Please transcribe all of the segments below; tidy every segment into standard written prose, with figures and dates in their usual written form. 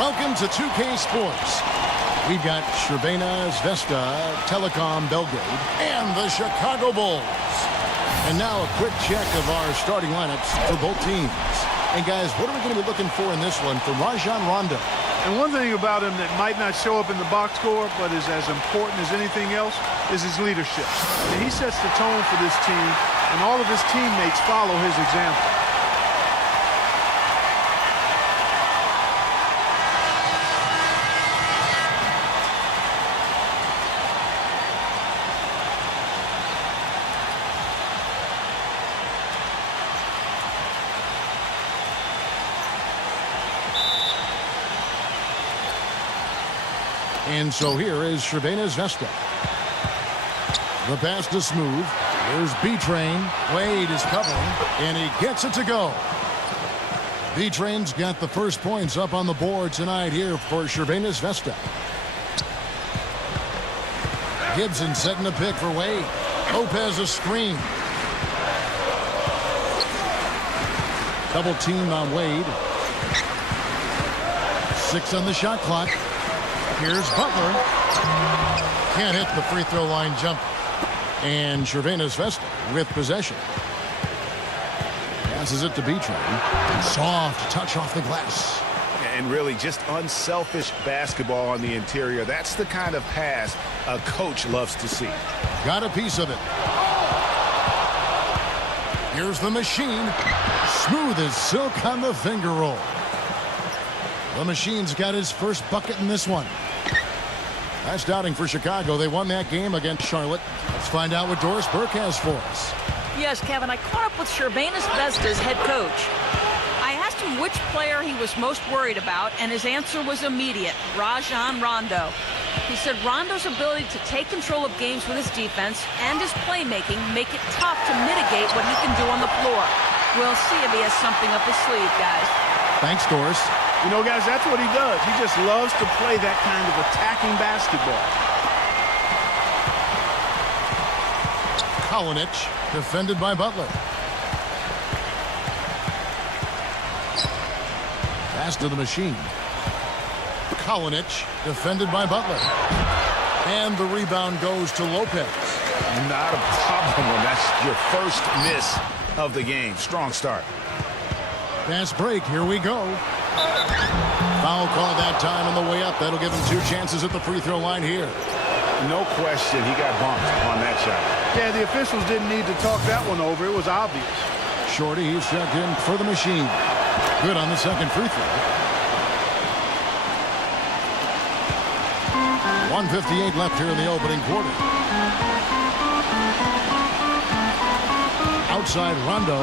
Welcome to 2K Sports. We've got Crvena Zvezda Telecom Belgrade and the Chicago Bulls. And now a quick check of our starting lineups for both teams. And guys, what are we going to be looking for in this one for Rajon Rondo? And one thing about him that might not show up in the box score, but is as important as anything else, is his leadership. And he sets the tone for this team, and all of his teammates follow his example. And so here is Crvena Zvezda. The pass to Smooth. There's B-Train. Wade is covering, and he gets it to go. B-Train's got the first points up on the board tonight here for Crvena Zvezda. Gibson setting the pick for Wade. Lopez a screen. Double team on Wade. 6 on the shot clock. Here's Butler. Can't hit the free throw line jump. And Crvena Zvezda with possession. Passes it to B-Train. Soft touch off the glass. And really just unselfish basketball on the interior. That's the kind of pass a coach loves to see. Got a piece of it. Here's the machine. Smooth as silk on the finger roll. The machine's got his first bucket in this one. That's doubting for Chicago. They won that game against Charlotte. Let's find out what Doris Burke has for us. Yes, Kevin, I caught up with Crvena Zvezda's head coach. I asked him which player he was most worried about, and his answer was immediate: Rajon Rondo. He said Rondo's ability to take control of games with his defense and his playmaking make it tough to mitigate what he can do on the floor. We'll see if he has something up his sleeve, guys. Thanks, Doris. You know, guys, that's what he does. He just loves to play that kind of attacking basketball. Kalinic, defended by Butler. Pass to the machine. Kalinic, defended by Butler. And the rebound goes to Lopez. Not a problem when that's your first miss of the game. Strong start. Fast break. Here we go. Foul call that time on the way up. That'll give him 2 chances at the free throw line here. No question he got bumped on that shot. Yeah, the officials didn't need to talk that one over. It was obvious. Shorty, he's checked in for the machine. Good on the second free throw. 1:58 left here in the opening quarter. Outside Rondo.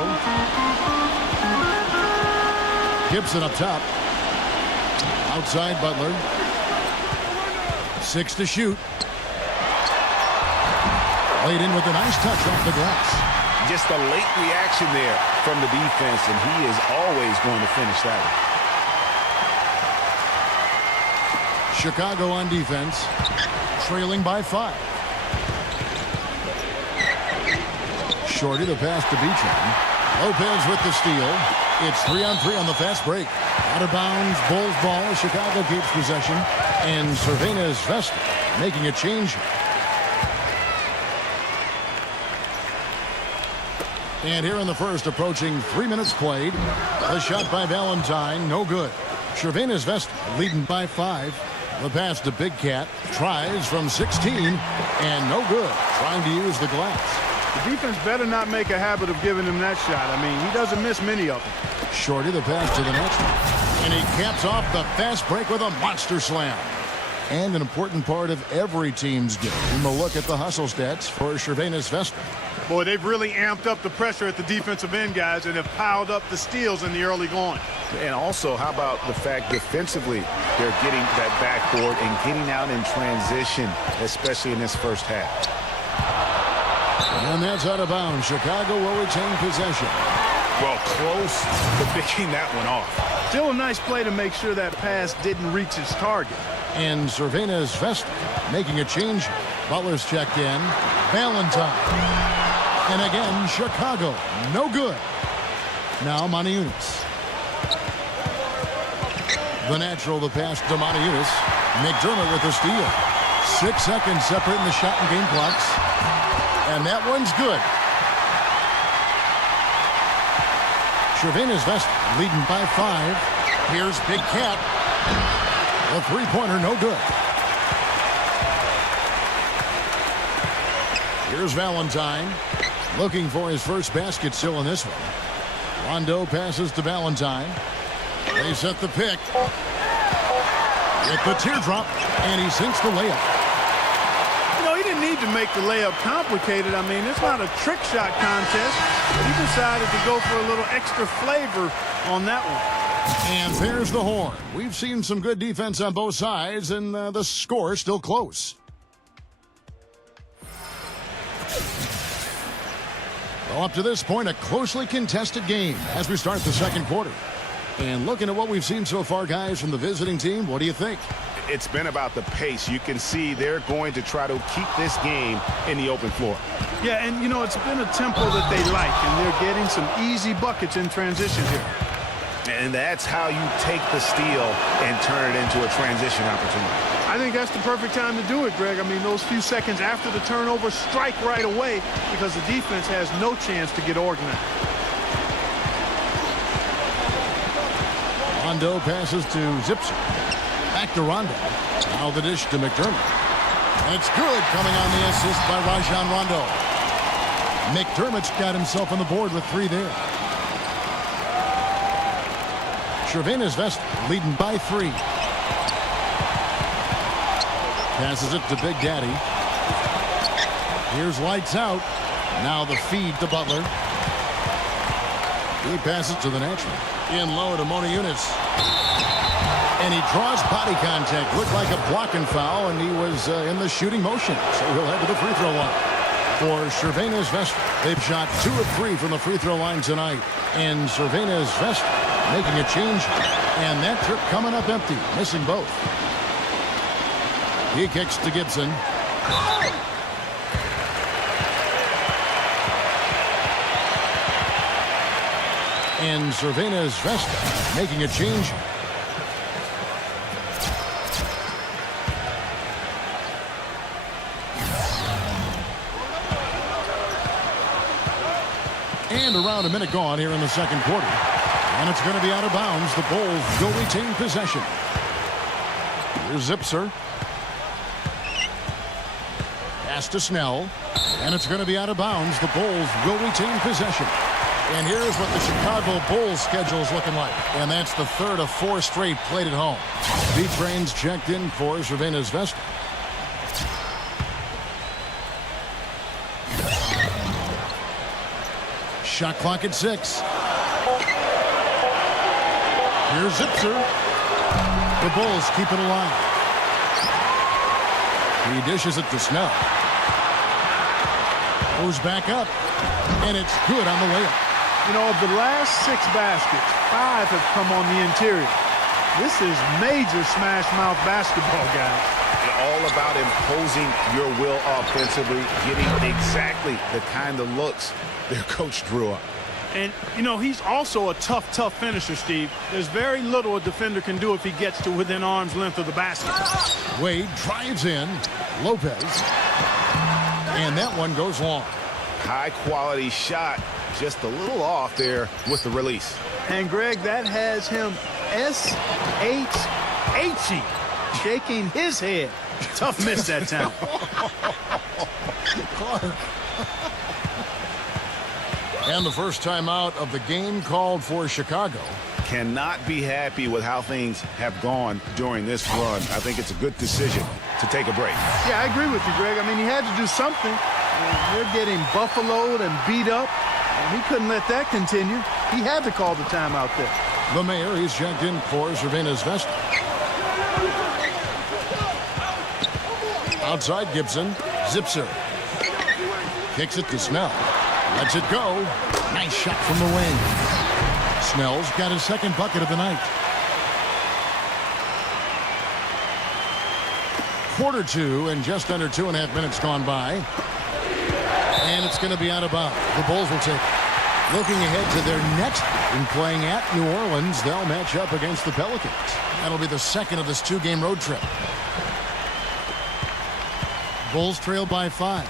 Gibson up top. Outside Butler. 6 to shoot. Laid in with a nice touch off the glass. Just a late reaction there from the defense, and he is always going to finish that one. Chicago on defense, trailing by 5. Shorty, the pass to B-Train. Lopez with the steal. It's 3-on-3 on the fast break. Out of bounds, Bulls ball. Chicago keeps possession. And Crvena Zvezda making a change. And here in the first, approaching 3 minutes played. The shot by Valentine, no good. Crvena Zvezda leading by 5. The pass to Big Cat. Tries from 16. And no good. Trying to use the glass. The defense better not make a habit of giving him that shot. I mean, he doesn't miss many of them. Shorty, the pass to the next one. And he caps off the fast break with a monster slam. And an important part of every team's game. A look at the hustle stats for Crvena Zvezda. Boy, they've really amped up the pressure at the defensive end, guys, and have piled up the steals in the early going. And also, how about the fact defensively they're getting that backboard and getting out in transition, especially in this first half. And that's out of bounds. Chicago will retain possession. Well, close to picking that one off. Still a nice play to make sure that pass didn't reach its target. And Crvena Zvezda making a change. Butler's checked in. Valentine. And again, Chicago. No good. Now Maniunas. The natural, the pass to Monteunitas. McDermott with the steal. 6 seconds separating the shot and game clocks. And that one's good. Crvena Zvezda leading by 5. Here's Big Cat. The three-pointer no good. Here's Valentine. Looking for his first basket still in this one. Rondo passes to Valentine. They set the pick. With the teardrop, and he sinks the layup. You know, he didn't need to make the layup complicated. I mean, it's not a trick shot contest. He decided to go for a little extra flavor on that one. And there's the horn. We've seen some good defense on both sides, and the score is still close. Well, up to this point, a closely contested game as we start the second quarter. And looking at what we've seen so far, guys, from the visiting team, what do you think? It's been about the pace. You can see they're going to try to keep this game in the open floor. Yeah, and, you know, it's been a tempo that they like, and they're getting some easy buckets in transition here. And that's how you take the steal and turn it into a transition opportunity. I think that's the perfect time to do it, Greg. I mean, those few seconds after the turnover, strike right away because the defense has no chance to get organized. Rondo passes to Zipser. Back to Rondo. Now the dish to McDermott. And it's good, coming on the assist by Rajon Rondo. McDermott's got himself on the board with 3 there. Crvena Zvezda leading by 3. Passes it to Big Daddy. Here's lights out. Now the feed to Butler. He passes to the natural. In low to Monteunitas. And he draws body contact. Looked like a blocking foul, and he was in the shooting motion. So he'll head to the free throw line. For Crvena Zvezda, they've shot 2 of 3 from the free throw line tonight. And Crvena Zvezda making a change. And that trip coming up empty, missing both. He kicks to Gibson. And Crvena Zvezda making a change. And around a minute gone here in the second quarter. And it's going to be out of bounds. The Bulls will retain possession. Here's Zipser. Pass to Snell. And it's going to be out of bounds. The Bulls will retain possession. And here's what the Chicago Bulls schedule is looking like. And that's the 3rd of 4 straight played at home. B-Train's checked in for Crvena Zvezda. Shot clock at 6. Here's Zipser. The Bulls keep it alive. He dishes it to Snell. Goes back up. And it's good on the layup. You know, of the last 6 baskets, 5 have come on the interior. This is major smash-mouth basketball, guys. All about imposing your will offensively, getting exactly the kind of looks their coach drew up. And, you know, he's also a tough finisher, Steve. There's very little a defender can do if he gets to within arm's length of the basket. Wade drives in. Lopez. And that one goes long. High-quality shot. Just a little off there with the release. And, Greg, that has him S-H-H-E, shaking his head. Tough miss that time. Clark. And the first timeout of the game called for Chicago. Cannot be happy with how things have gone during this run. I think it's a good decision to take a break. Yeah, I agree with you, Greg. I mean, he had to do something. They're getting buffaloed and beat up. And he couldn't let that continue. He had to call the timeout there. The mayor, he's checked in for Crvena Zvezda. Outside Gibson. Zipser. Kicks it to Snell. Lets it go. Nice shot from the wing. Snell's got his second bucket of the night. Quarter 2 and just under 2.5 minutes gone by. And it's going to be out of bounds. The Bulls will take it. Looking ahead to their next game, playing at New Orleans, they'll match up against the Pelicans. That'll be the second of this 2-game road trip. Bulls trail by 5.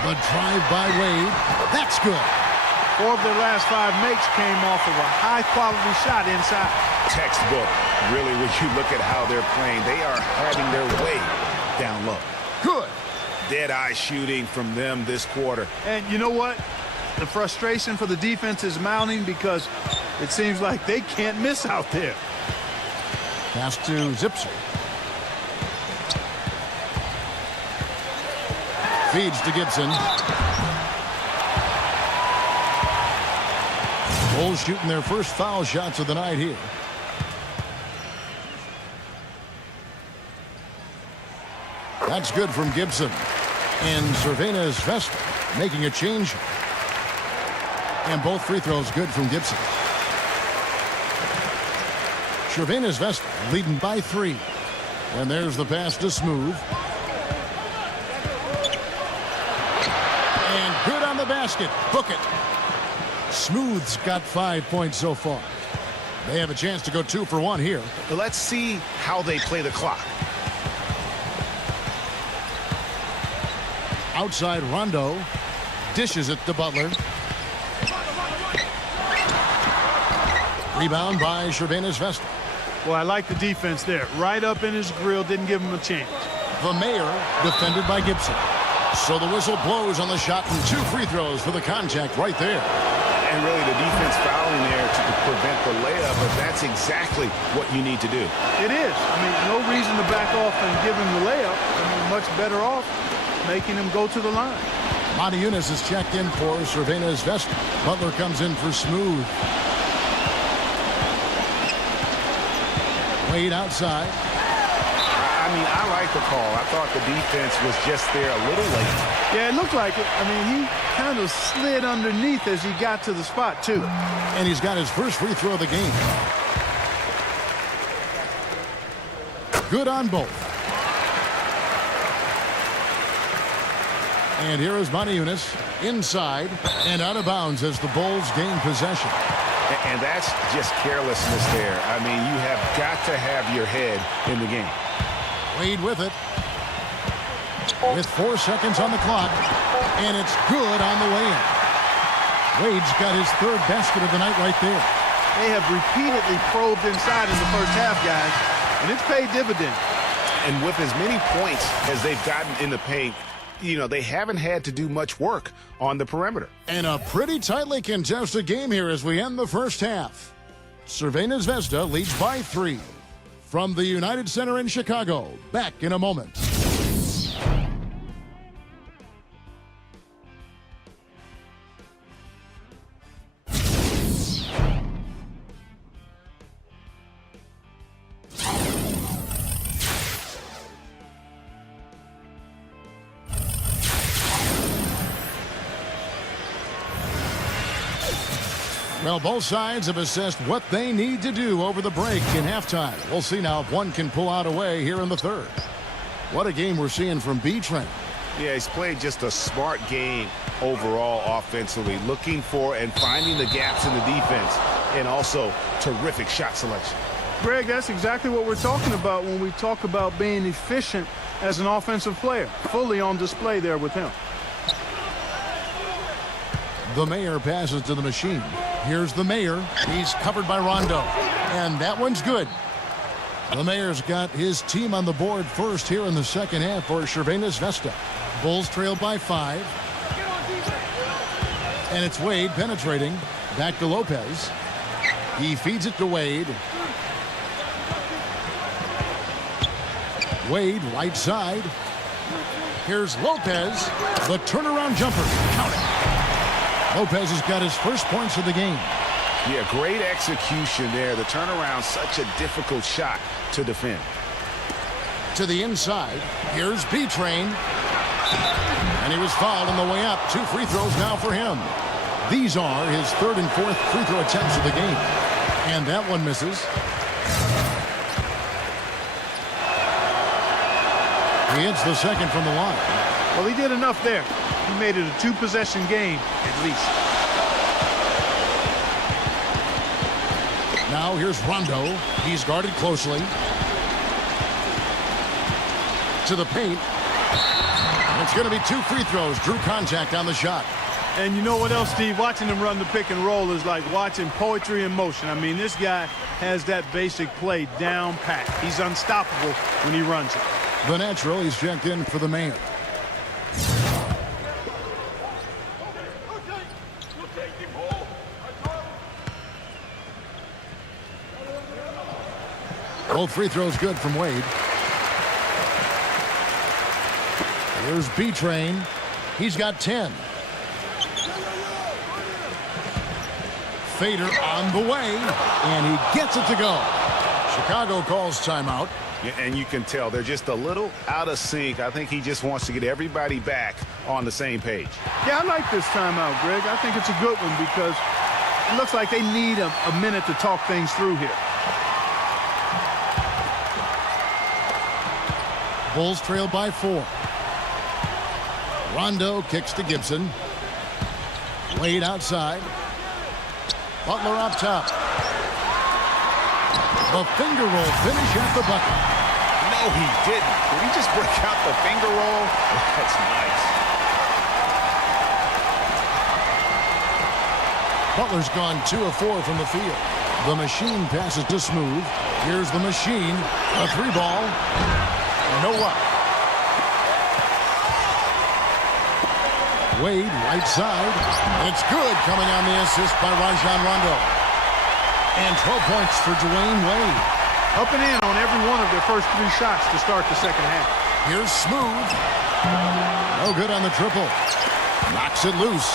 The drive by Wade. That's good. 4 of their last 5 makes came off of a high-quality shot inside. Textbook. Really, when you look at how they're playing, they are having their way down low. Good. Dead-eye shooting from them this quarter. And you know what? The frustration for the defense is mounting because it seems like they can't miss out there. Pass to Zipser. Feeds to Gibson. Bulls shooting their first foul shots of the night here. That's good from Gibson. And Crvena Zvezda making a change. And both free throws good from Gibson. Crvena Zvezda leading by 3. And there's the pass to Smooth. And good on the basket. Book it. Smooth's got 5 points so far. They have a chance to go 2 for 1 here. Let's see how they play the clock. Outside Rondo. Dishes it to Butler. Rebound by Crvena Zvezda. Well, I like the defense there. Right up in his grill, didn't give him a chance. The Mayor defended by Gibson. So the whistle blows on the shot and 2 free throws for the contact right there. And really the defense fouling there to prevent the layup, but that's exactly what you need to do. It is. I mean, no reason to back off and give him the layup. I mean, much better off making him go to the line. Monty Eunice is checked in for Crvena Zvezda. Butler comes in for Smooth. Wade outside. I mean, I like the call. I thought the defense was just there a little late. Yeah, it looked like it. I mean, he kind of slid underneath as he got to the spot, too. And he's got his first free throw of the game. Good on both. And here is Monty Eunice inside and out of bounds as the Bulls gain possession. And that's just carelessness there. I mean, you have got to have your head in the game. Wade with it. With 4 seconds on the clock. And it's good on the way in. Wade's got his 3rd basket of the night right there. They have repeatedly probed inside in the first half, guys, and it's paid dividends. And with as many points as they've gotten in the paint, you know, they haven't had to do much work on the perimeter. And a pretty tightly contested game here as we end the first half. Crvena Zvezda leads by 3. From the United Center in Chicago, back in a moment. Well, both sides have assessed what they need to do over the break in halftime. We'll see now if one can pull out a way here in the 3rd. What a game we're seeing from B-Train. Yeah, he's played just a smart game overall offensively, looking for and finding the gaps in the defense, and also terrific shot selection. Greg, that's exactly what we're talking about when we talk about being efficient as an offensive player. Fully on display there with him. The Mayor passes to the machine. Here's the Mayor. He's covered by Rondo. And that one's good. The Mayor's got his team on the board first here in the second half for Crvena Zvezda. Bulls trail by 5. And it's Wade penetrating. Back to Lopez. He feeds it to Wade. Wade right side. Here's Lopez. The turnaround jumper. Count it. Lopez has got his first points of the game. Yeah, great execution there. The turnaround, such a difficult shot to defend. To the inside. Here's B-Train. And he was fouled on the way up. 2 free throws now for him. These are his 3rd and 4th free throw attempts of the game. And that one misses. He hits the second from the line. Well, he did enough there. He made it a 2-possession game at least. Now here's Rondo. He's guarded closely. To the paint. And it's going to be 2 free throws. Drew contact on the shot. And you know what else, Steve? Watching him run the pick and roll is like watching poetry in motion. I mean, this guy has that basic play down pat. He's unstoppable when he runs it. The natural, he's checked in for the man. Both free throws good from Wade. Here's B-Train. He's got 10. Fader on the way, and he gets it to go. Chicago calls timeout. Yeah, and you can tell they're just a little out of sync. I think he just wants to get everybody back on the same page. Yeah, I like this timeout, Greg. I think it's a good one because it looks like they need a minute to talk things through here. Bulls trail by 4. Rondo kicks to Gibson. Wade outside. Butler up top. The finger roll finish at the bucket. No, he didn't. Did he just break out the finger roll? That's nice. Butler's gone 2 of 4 from the field. The machine passes to Smooth. Here's the machine. A 3-ball. No luck. Wade, right side. It's good, coming on the assist by Rajon Rondo. And 12 points for Dwayne Wade. Up and in on every one of their first 3 shots to start the second half. Here's Smooth. No good on the triple. Knocks it loose.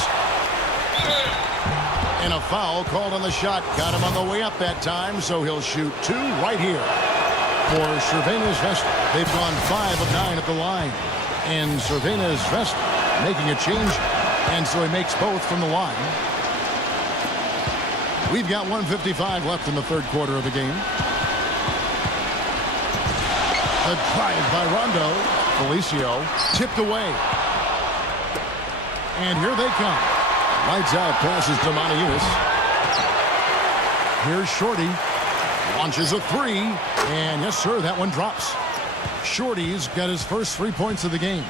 And a foul called on the shot. Got him on the way up that time, so he'll shoot 2 right here. For Crvena Zvezda, they've gone 5 of 9 at the line. And Crvena Zvezda making a change, and so he makes both from the line. We've got 1:55 left in the third quarter of the game. The drive by Rondo. Felicio tipped away. And here they come. Lights out passes to Montiunas. Here's Shorty. Launches a 3. And yes, sir, that one drops. Shorty's got his first 3 points of the game.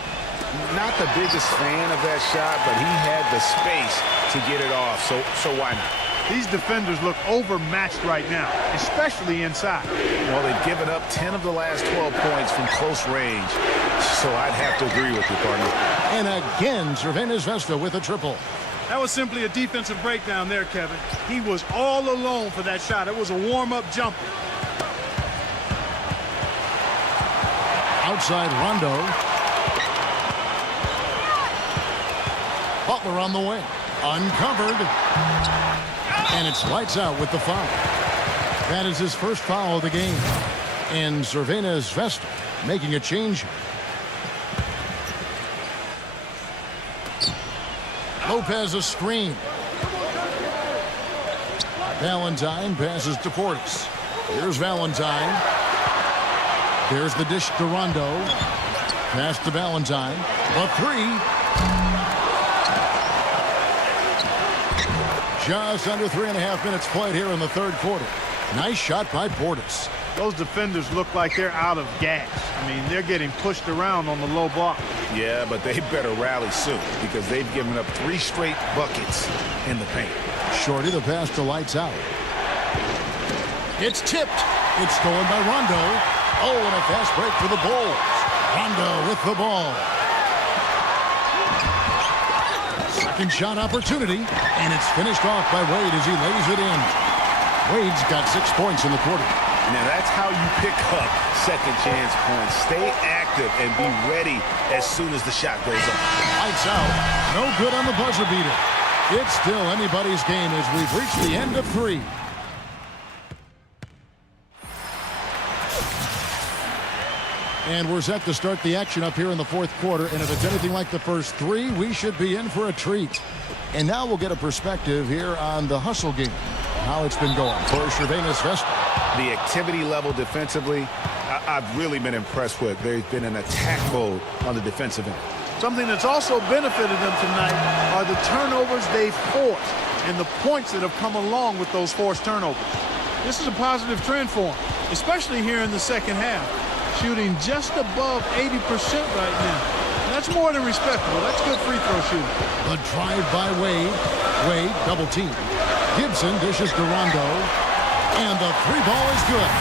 Not the biggest fan of that shot, but he had the space to get it off, so why not? These defenders look overmatched right now, especially inside. Well, they've given up 10 of the last 12 points from close range, so I'd have to agree with you, partner. And again, Crvena Zvezda with a triple. That was simply a defensive breakdown there, Kevin. He was all alone for that shot. It was a warm-up jumper. Outside Rondo. Butler on the wing. Uncovered. And it's lights out with the foul. That is his first foul of the game. And Crvena Zvezda making a change. Lopez a screen. Valentine passes to Portis. Here's Valentine. There's the dish to Rondo. Pass to Valentine. The 3. Just under 3.5 minutes played here in the third quarter. Nice shot by Portis. Those defenders look like they're out of gas. I mean, they're getting pushed around on the low block. Yeah, but they better rally soon because they've given up 3 straight buckets in the paint. Shorty, the pass to lights out. It's tipped. It's stolen by Rondo. Oh, and a fast break for the Bulls. Rondo with the ball. Second shot opportunity, and it's finished off by Wade as he lays it in. Wade's got 6 points in the quarter. Now that's how you pick up second chance points. Stay active and be ready as soon as the shot goes up. Lights out. No good on the buzzer beater. It's still anybody's game as we've reached the end of 3. And we're set to start the action up here in the fourth quarter. And if it's anything like the first 3, we should be in for a treat. And now we'll get a perspective here on the hustle game. How it's been going for Crvena Zvezda. The activity level defensively, I've really been impressed with. There's been an attack mode on the defensive end. Something that's also benefited them tonight are the turnovers they've forced and the points that have come along with those forced turnovers. This is a positive trend for them, especially here in the second half, shooting just above 80% right now. And that's more than respectable. That's good free throw shooting. The drive by Wade. Wade double team. Gibson dishes to Rondo. And the three ball is good.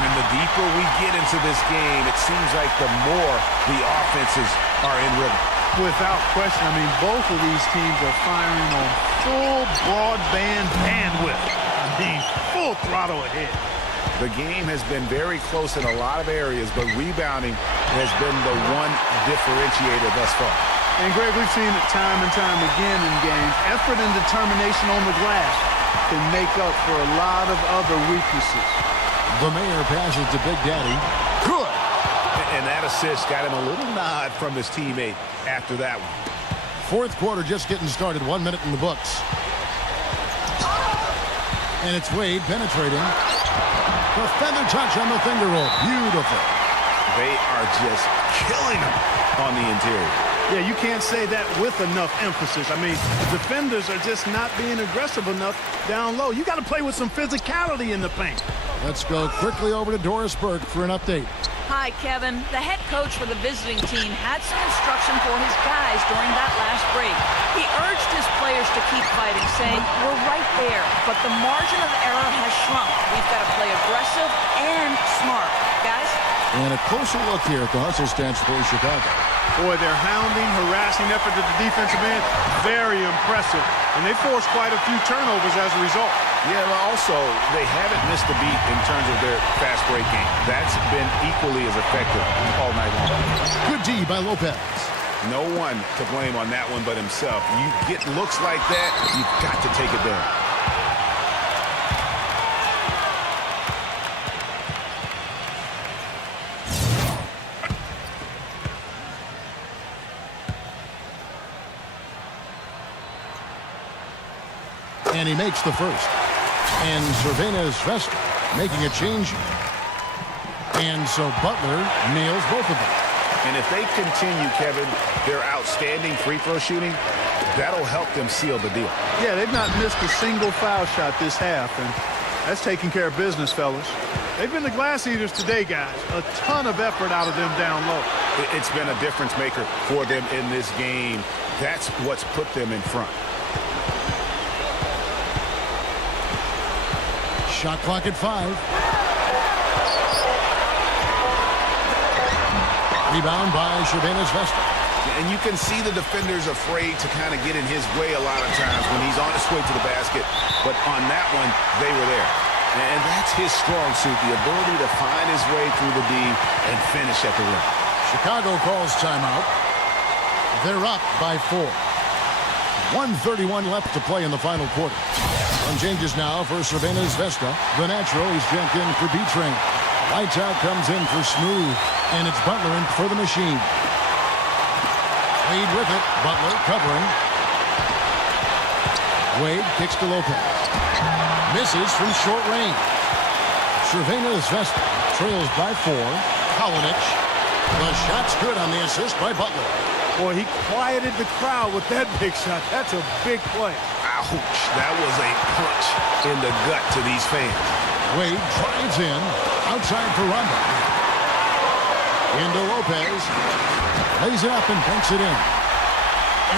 And the deeper we get into this game, it seems like the more the offenses are in rhythm. Without question, I mean, both of these teams are firing on full broadband bandwidth. I mean, full throttle ahead. The game has been very close in a lot of areas, but rebounding has been the one differentiator thus far. And, Greg, we've seen it time and time again in games. Effort and determination on the glass can make up for a lot of other weaknesses. The Mayor passes to Big Daddy. Good. And that assist got him a little nod from his teammate after that one. Fourth quarter just getting started. 1 minute in the books. And it's Wade penetrating. The feather touch on the finger roll. Beautiful. They are just killing him on the interior. Yeah, you can't say that with enough emphasis. I mean, defenders are just not being aggressive enough down low. You got to play with some physicality in the paint. Let's go quickly over to Doris Burke for an update. Hi, Kevin. The head coach for the visiting team had some instruction for his guys during that last break. He urged his players to keep fighting, saying, "We're right there, but the margin of error has shrunk. We've got to play aggressive and smart." Guys? And a closer look here at the hustle stats for Chicago. Boy, their hounding, harassing effort at the defensive end, very impressive. And they forced quite a few turnovers as a result. Yeah, but also, they haven't missed a beat in terms of their fast break game. That's been equally as effective all night long. Good D by Lopez. No one to blame on that one but himself. You get looks like that, you've got to take it down. And he makes the first. And Crvena Zvezda making a change. And so Butler nails both of them. And if they continue, Kevin, their outstanding free throw shooting, that'll help them seal the deal. Yeah, they've not missed a single foul shot this half, and that's taking care of business, fellas. They've been the glass eaters today, guys. A ton of effort out of them down low. It's been a difference maker for them in this game. That's what's put them in front. Shot clock at 5. Rebound by Crvena Zvezda. And you can see the defenders afraid to kind of get in his way a lot of times when he's on his way to the basket. But on that one, they were there. And that's his strong suit, the ability to find his way through the D and finish at the rim. Chicago calls timeout. They're up by 4. 1:31 left to play in the final quarter. Some changes now for Crvena Zvezda. The natural is checked in for B-Train. Lights out comes in for Smooth. And it's Butler in for the machine. Wade with it. Butler covering. Wade kicks to Lopez. Misses from short range. Crvena Zvezda trails by 4. Kalinic. The shot's good on the assist by Butler. Boy, he quieted the crowd with that big shot. That's a big play. Ouch. That was a punch in the gut to these fans. Wade drives in. Outside for Rondo. Into Lopez. Lays it up and banks it in.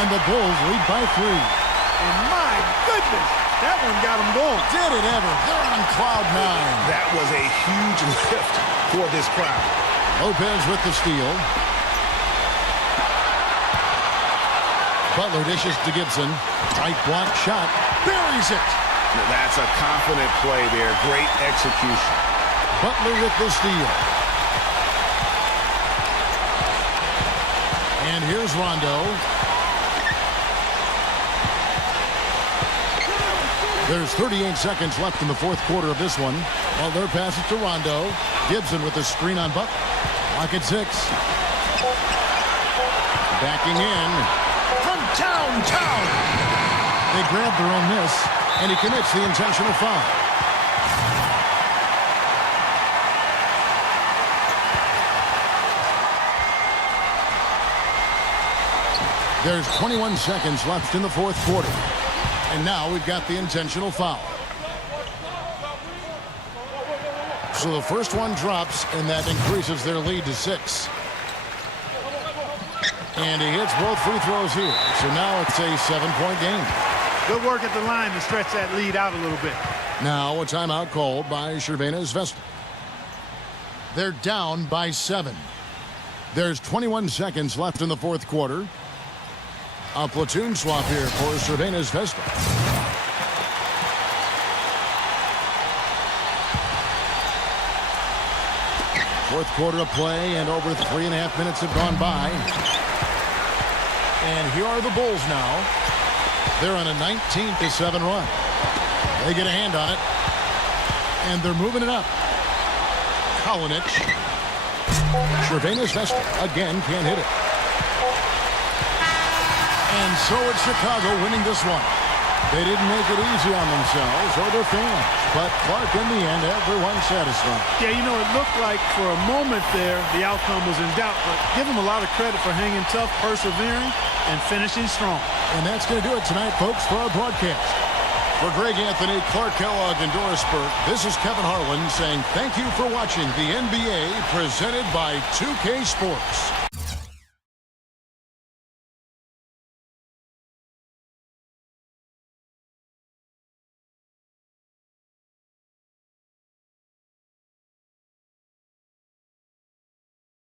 And the Bulls lead by 3. And my goodness, that one got them going. Did it ever. They're on cloud 9. That was a huge lift for this crowd. Lopez with the steal. Butler dishes to Gibson. Right block shot. Buries it. That's a confident play there. Great execution. Butler with the steal. And here's Rondo. There's 38 seconds left in the fourth quarter of this one. Butler passes to Rondo. Gibson with the screen on Butler. Clock at 6. Backing in. From downtown. They grab their own miss, and he commits the intentional foul. There's 21 seconds left in the fourth quarter. And now we've got the intentional foul. So the first one drops, and that increases their lead to 6. And he hits both free throws here. So now it's a 7-point game. Good work at the line to stretch that lead out a little bit. Now a timeout called by Crvena Zvezda. They're down by 7. There's 21 seconds left in the fourth quarter. A platoon swap here for Crvena Zvezda. Fourth quarter of play, and over 3.5 minutes have gone by. And here are the Bulls now. They're on a 19-7 run. They get a hand on it. And they're moving it up. Kalinic. Crvena Zvezda again can't hit it. And so it's Chicago winning this one. They didn't make it easy on themselves or their fans. But Clark, in the end, everyone's satisfied. Yeah, you know, it looked like for a moment there the outcome was in doubt, but give them a lot of credit for hanging tough, persevering, and finishing strong. And that's going to do it tonight, folks, for our broadcast. For Greg Anthony, Clark Kellogg, and Doris Burke, this is Kevin Harlan saying thank you for watching the NBA presented by 2K Sports.